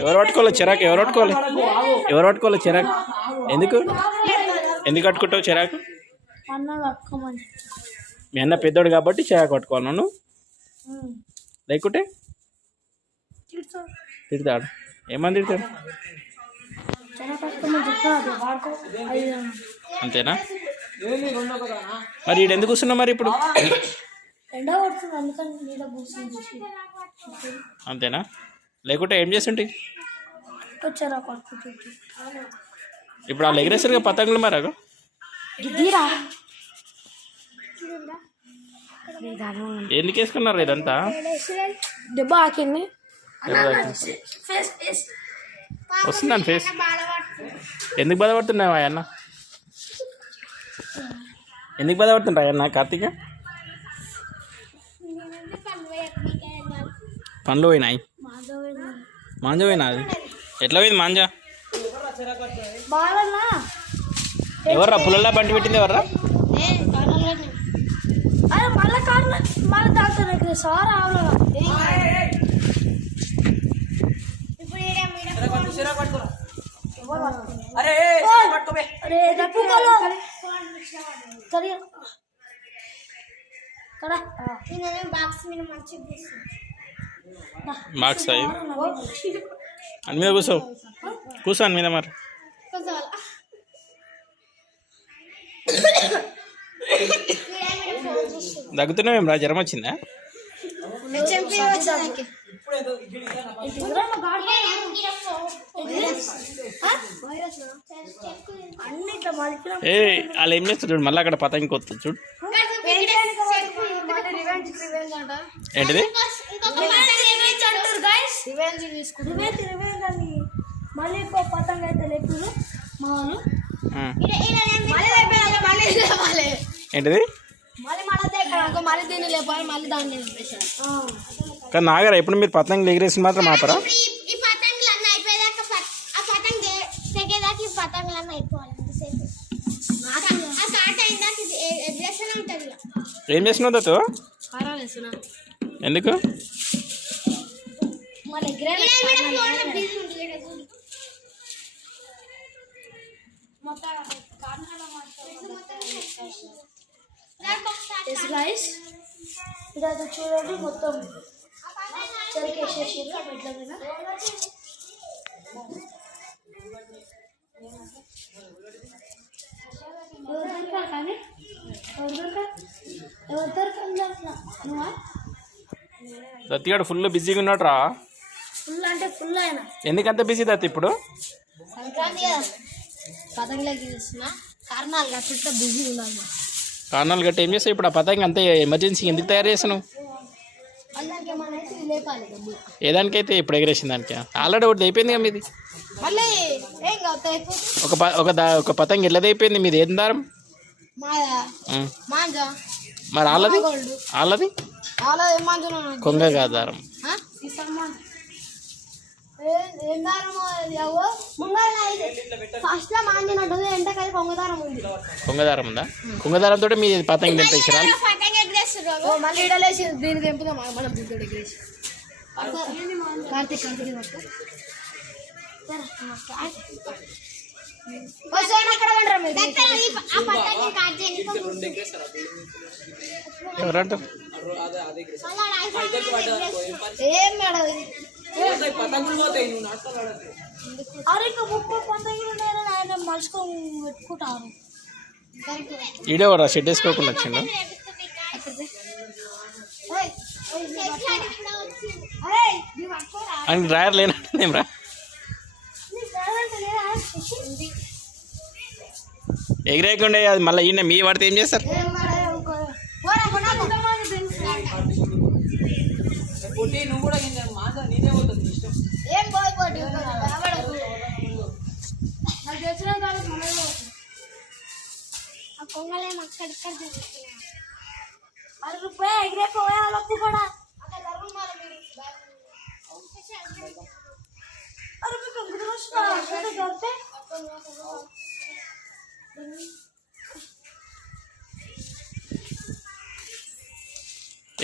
ఎవరు పట్టుకోవాలి చిరాకు? ఎవరు పట్టుకోవాలి చిరాకు? ఎందుకు కట్టుకుంటావు చిరాకు? మీ అన్న పెద్దోడు కాబట్టి చిరాకు పట్టుకోవాలి నన్ను, లేకుంటే తిడతాడు. ఏమని తిడతాడు? అంతేనా? మరి ఈడు ఎందుకు కూర్చున్నావు మరి ఇప్పుడు? అంతేనా? లేకుంటే ఏం చేస్తుంటే ఇప్పుడు వాళ్ళు ఎగరేసారుగా పతంగులు మరి అగో ఎందుకు వేసుకున్నారు ఇదంతా? దెబ్బ ఆకింది వస్తుందని ఫేస్. ఎందుకు బాధపడుతున్నావు అన్న? ఎందుకు బాధపడుతుంటా అన్న కార్తీక? పండ్లు పోయినాయి. మాంజా పోయినా? అది ఎట్లా పోయింది మాంజా? ఎవర్రా పుల్లలా బంటి పెట్టింది? ఎవర్రా? బాక్స్ అని మీద కూర్చో అని మీద మరి. దగ్గుతున్నావేం రా? జ్వరం వచ్చిందా? ఏ వాళ్ళు ఏం చేస్తారు చూడు, మళ్ళీ అక్కడ పతంగి కొత్త చూడు. ఏంటిది? మళ్ళీ పతంగ అయితే లేకుండా ఏంటిది? కానీ నాగరా ఇప్పుడు మీరు పతంగులు ఎగిరేసి మాత్రం ఆపరా? ఏం చేసినావు దత్తు? ఎందుకు? ఇదైతే చూడండి మొత్తం చెరికేసేసి మెట్ల మీద. కానీ దత్తిగాడు ఫుల్ బిజీగా ఉన్నాడు రా. ఫుల్ అంటే ఫుల్ అయినా. ఎందుకంత బిజీ దత్తి ఇప్పుడు? సంక్రాంతి పతంగులకి కారణాలు కట్టితే బిజీ ఉన్నాను. కారణాలు గట్టి ఏం చేస్తావు ఇప్పుడు? ఆ పతంగి అంతే ఎమర్జెన్సీ ఎందుకు తయారు చేసాను? ఏదానికైతే ఇప్పుడు ఎగరేసిన దానికి ఆల్రెడీ ఒకటి అయిపోయింది కదా మీది. ఒక పతంగి ఎట్లా అయిపోయింది మీది? ఏం దారం మరి? వాళ్ళది కొంగ కాదు దారం. కొంగదారం ఉందా? కొంగదారంతో మీ పతంగి తెంపేసారా? ఎవరంటారు? ఈడేవరా షెడ్ వేసుకోకుండా వచ్చిండు? అని డ్రైవర్ లేనట్టుందేం రా? ఎగిరేయకుండా అది మళ్ళీ ఈయన మీ పడితే ఏం చేస్తారు?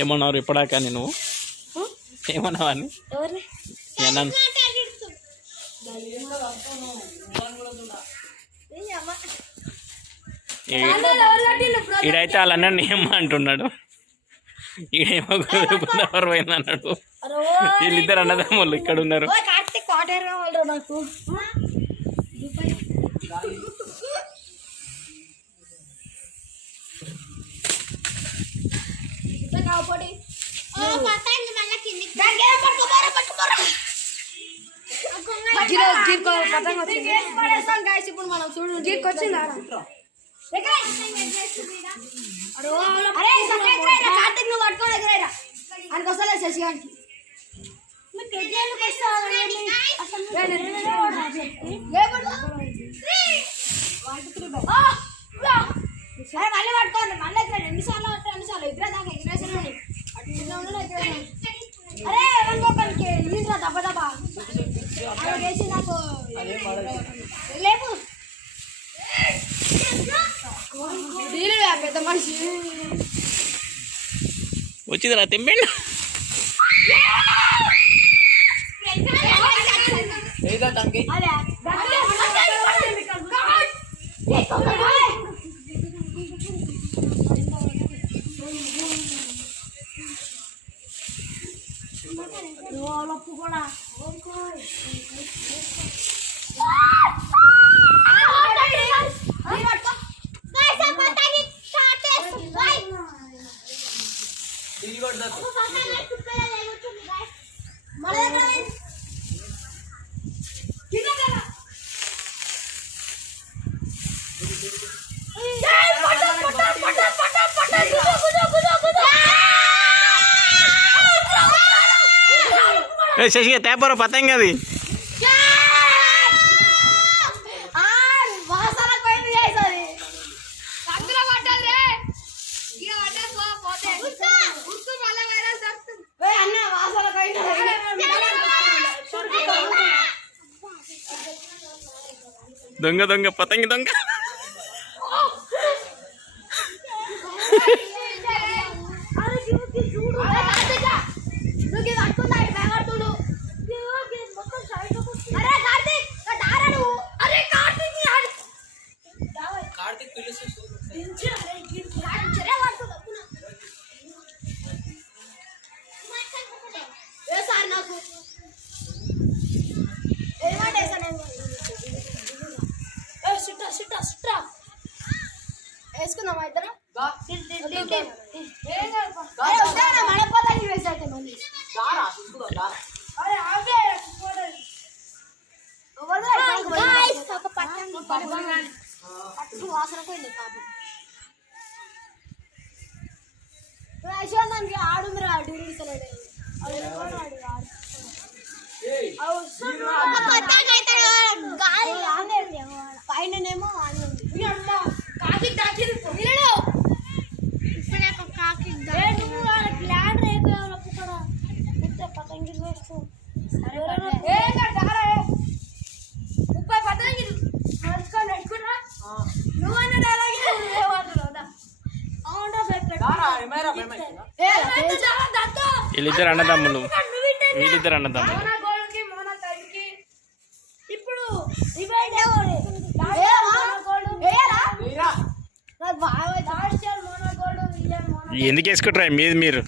ఏమన్నావు ఇప్పడాక? నువ్వు ఏమన్నావు అని ఈడైతే వాళ్ళ అన్న ఏమో అంటున్నాడు, ఈడేమో ఎవరు పోయింది అన్నాడు. వీళ్ళిద్దరు అన్నదమ్ముళ్ళు ఇక్కడ ఉన్నారు. నాకు ఇప్పుడు మనం చూడు కార్తీక్ నువ్వు పట్టుకోండి ఎగరేరా ఆయనకు వస్తలే శశిగానికి మళ్ళీ పట్టుకోండి మళ్ళీ ఎగరండి ఎన్నిసార్లు ఎన్నిసార్లు ఎగరే దాకా ఎగరేసాను అరే ఎవరికొకరికి ఈజీరా దెబ్బ దెబ్బ వేసి నాకు లేపు పెద్ద మనిషి వచ్చిందిరా తెంపండి. కూడా శశిగా తేపరు పతంగి అది. దొంగ దొంగ పతంగి దొంగ. వేసుకుందామా ఇద్దరు వాసన పోయింది దానికి ఆడుందిరా డూరుడిసలేడు పైననేమో పతంగి వేసుకో 30 పతంగి వీళ్ళిద్దరు అన్నదమ్ములు, వీళ్ళిద్దరు అన్నదమ్ములు. ఎందుకు వేసుకుంటారా మీది మీరు?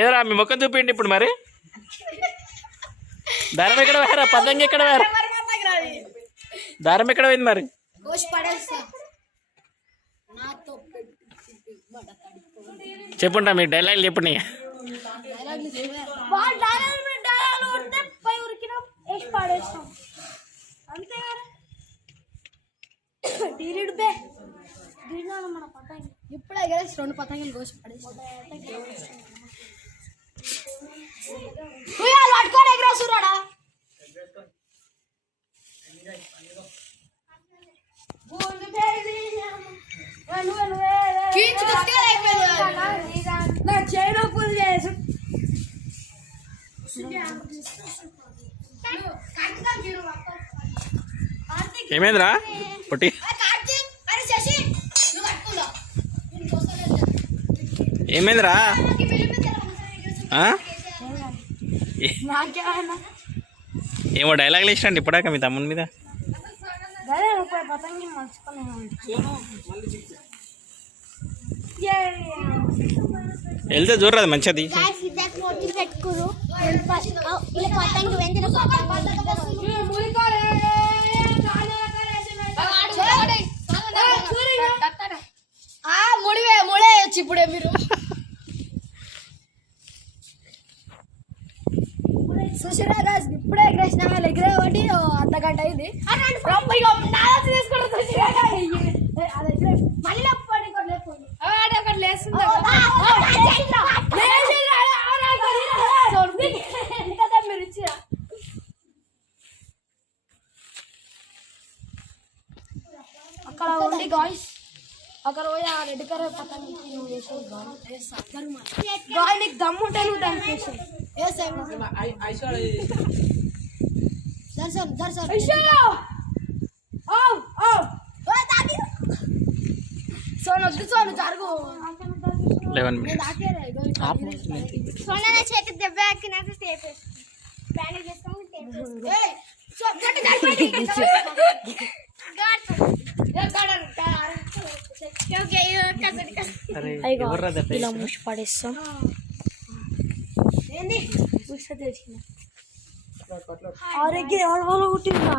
ఏరా మీ ముఖం చూపించండి ఇప్పుడు. మరి దారం ఎక్కడ వేరా? పతంగి ఎక్కడ వేరా? దారం ఎక్కడ పోయింది మరి? చెప్పుంటా మీ డైలాగ్ చెప్పండి. ఇప్పుడు ఎగరేసి 2 పతంగులు కోసి పడేస్తాం. పట్టుకొని ఎగరేస్తున్నాడా? ఏమైందిరా పొట్టి? ఏమైందిరా ఆ? నాకేమైనా ఏమో డైలాగులు ఇష్టండి ఇప్పటిదాకా మీ తమ్ముని మీద. అదే 30 పతంగి మర్చిపోయినా వెళ్తే చూడరాదు మంచిగా తీసి. పెట్టుకురు ఇలా పతంగి వెంటనే ముడే వచ్చి ఇప్పుడే మీరు సుశీరా గాస్ ఇప్పుడే ఎగరేసిన వాళ్ళు ఎగిరే ఒకటి అర్ధగంట అయింది మళ్ళీ ఒకటి లేస్తుంది మీరు ఇచ్చిరా అక్కడ ఉండి గాయస్ అక్కడ పోయి ఆ రెడ్ కలర్ పతంగి నువ్వు వేసేది గాయ నీకు దమ్ము ఉంటే నువ్వు దానికి వేసేది సోను సోను జరుగు 11 minutes. సోనా చేతి దెబ్బ నాకు టేప్ బ్యాండేజ్ చేసుకొని ఇలా మూసి పడేస్తాం ఏంది ఆరోగ్యం ఎవరు పుట్టిందా